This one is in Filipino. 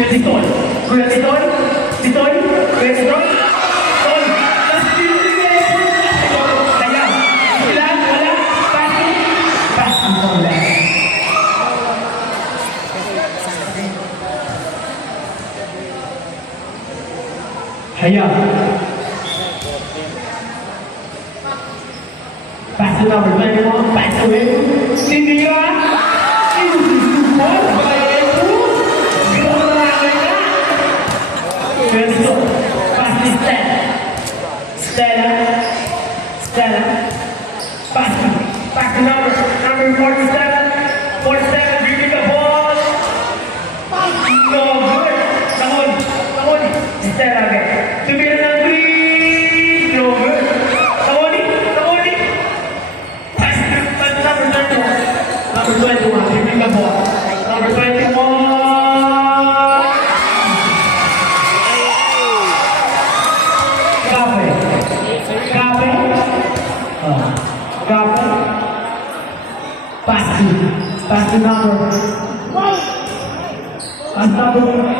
Kuya Titoy. Kuya Titoy. Titoy. Kuya Titoy. Tol. Tapos pinibigay po. Kaya. Ilan? Wala. Passing. Passing po lang. Haya. Pass to number 21. Pass away. Sinira. Stella. Pass to number 47. 47. Bring the ball. No good. Tahun. Stella again. To be number 3. No good. Tahun. Pass to number 21. Number 21. Bring the ball. Number 21. Pass to number. Pass number.